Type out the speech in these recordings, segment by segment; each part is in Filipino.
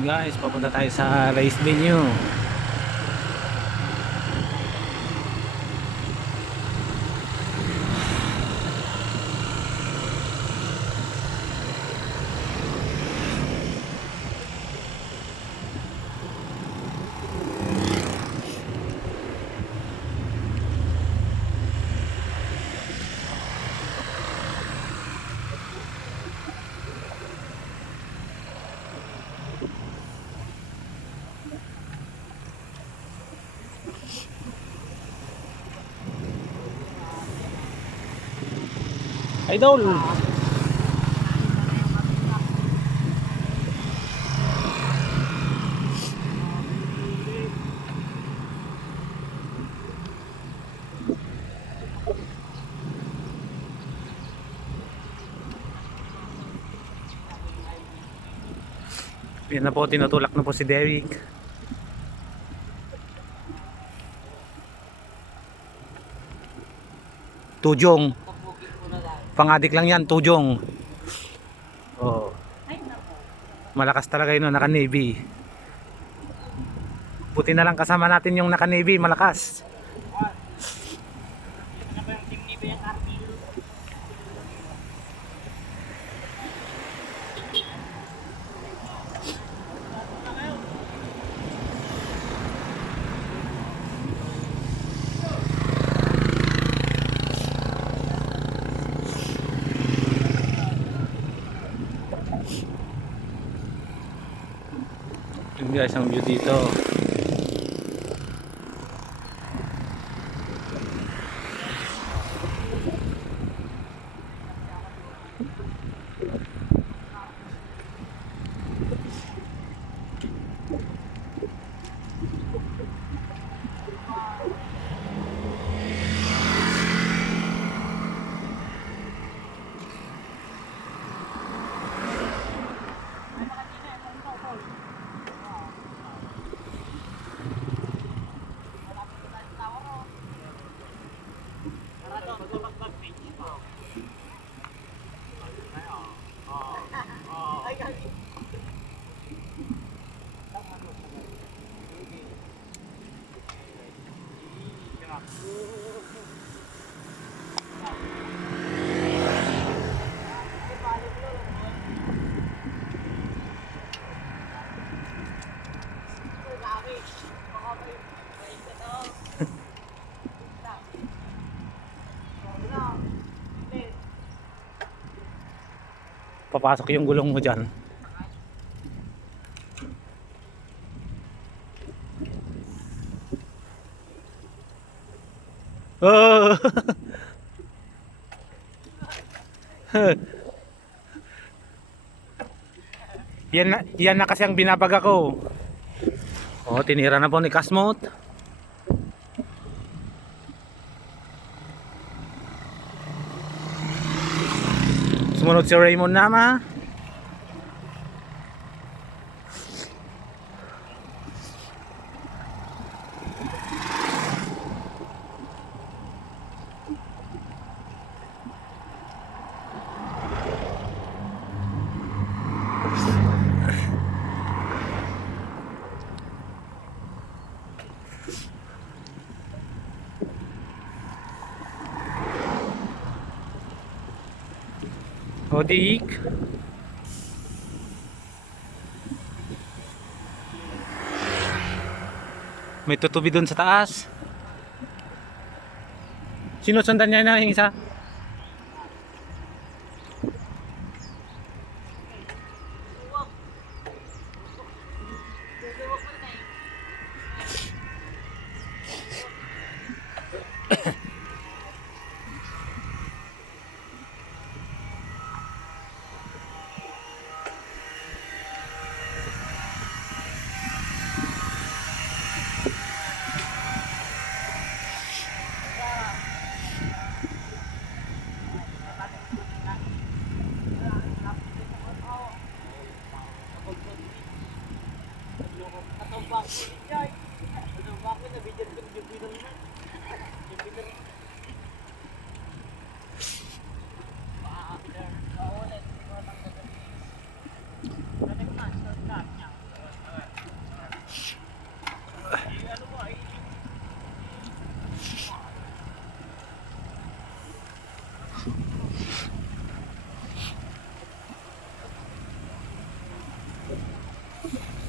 Guys, papunta tayo sa race venue. Idol. Yan na po, tinutulak na po si Derek. Tujong. Pangadik lang yan, Tujong. Oh. Malakas talaga yun, naka-navy. Buti na lang kasama natin yung naka-navy, malakas. Yun guys, ang view dito. Papasok yung gulong mo dyan. Oh! yan na kasi ang binabaga ko. Oh, tinira na po ni Kasmot. Sumunod si Raymond Nama. Odik. May tutubi doon sa taas. Sinusundan niya na yung isa.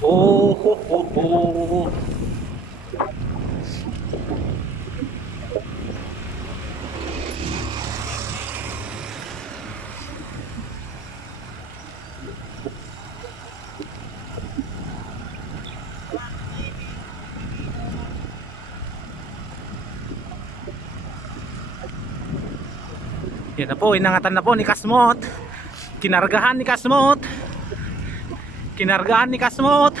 Oh, ho, ho, ho. Yan na po, inangatan na po ni Kasmot. Kinargahan ni Kasmot. Kinargahan ni Kasmot.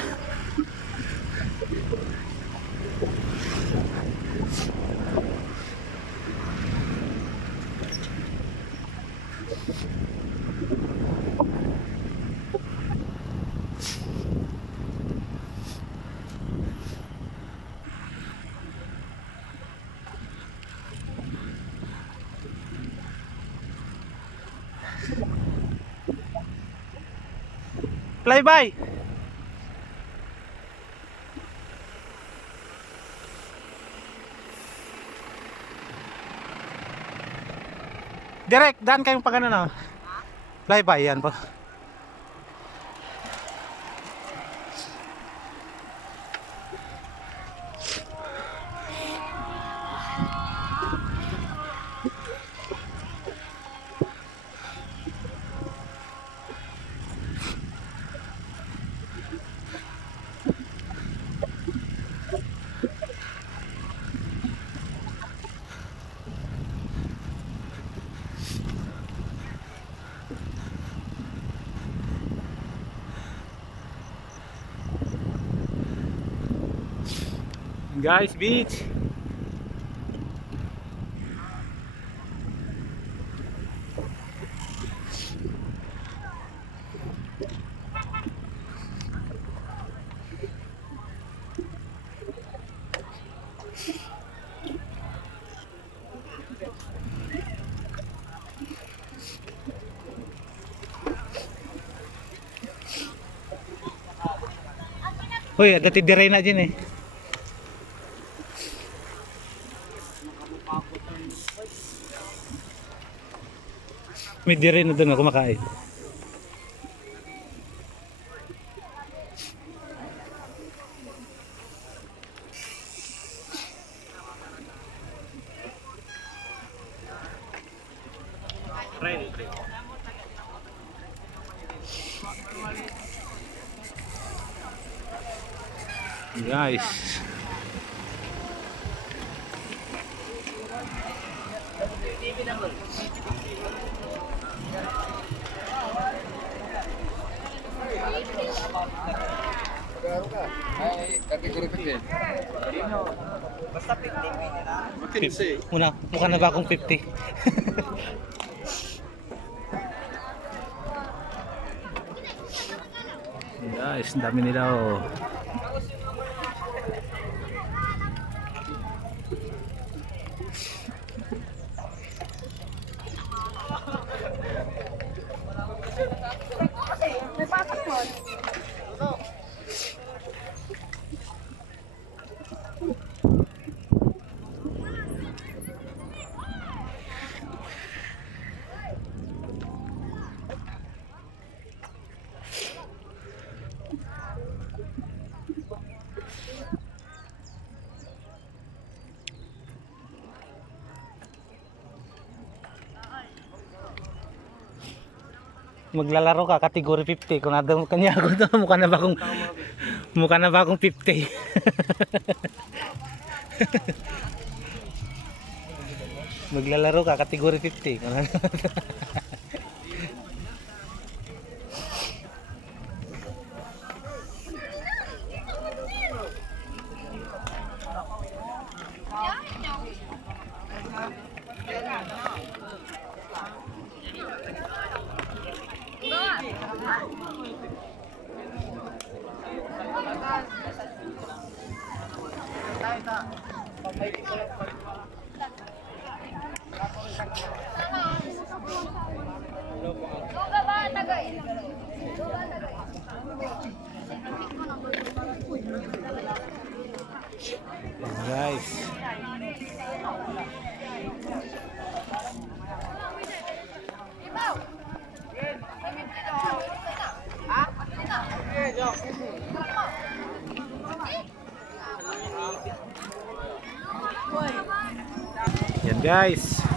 Flyby. Direct, daan kayong pag ano na. Flyby yan po. Guys, beach. Uy, ada tidiray na dyan eh. May diray na doon ako kumakain. Guys, Kategori kecil. Basta 50 pwede na. Makin sih. mukha na ba akong 50? Guys, ang dami nila oh. May patak mo. Maglalaro ka category 50 kung nado kanya ako to mukha na ba akong 50. Maglalaro ka category 50 kung nado. Guys, Ha? Yan guys.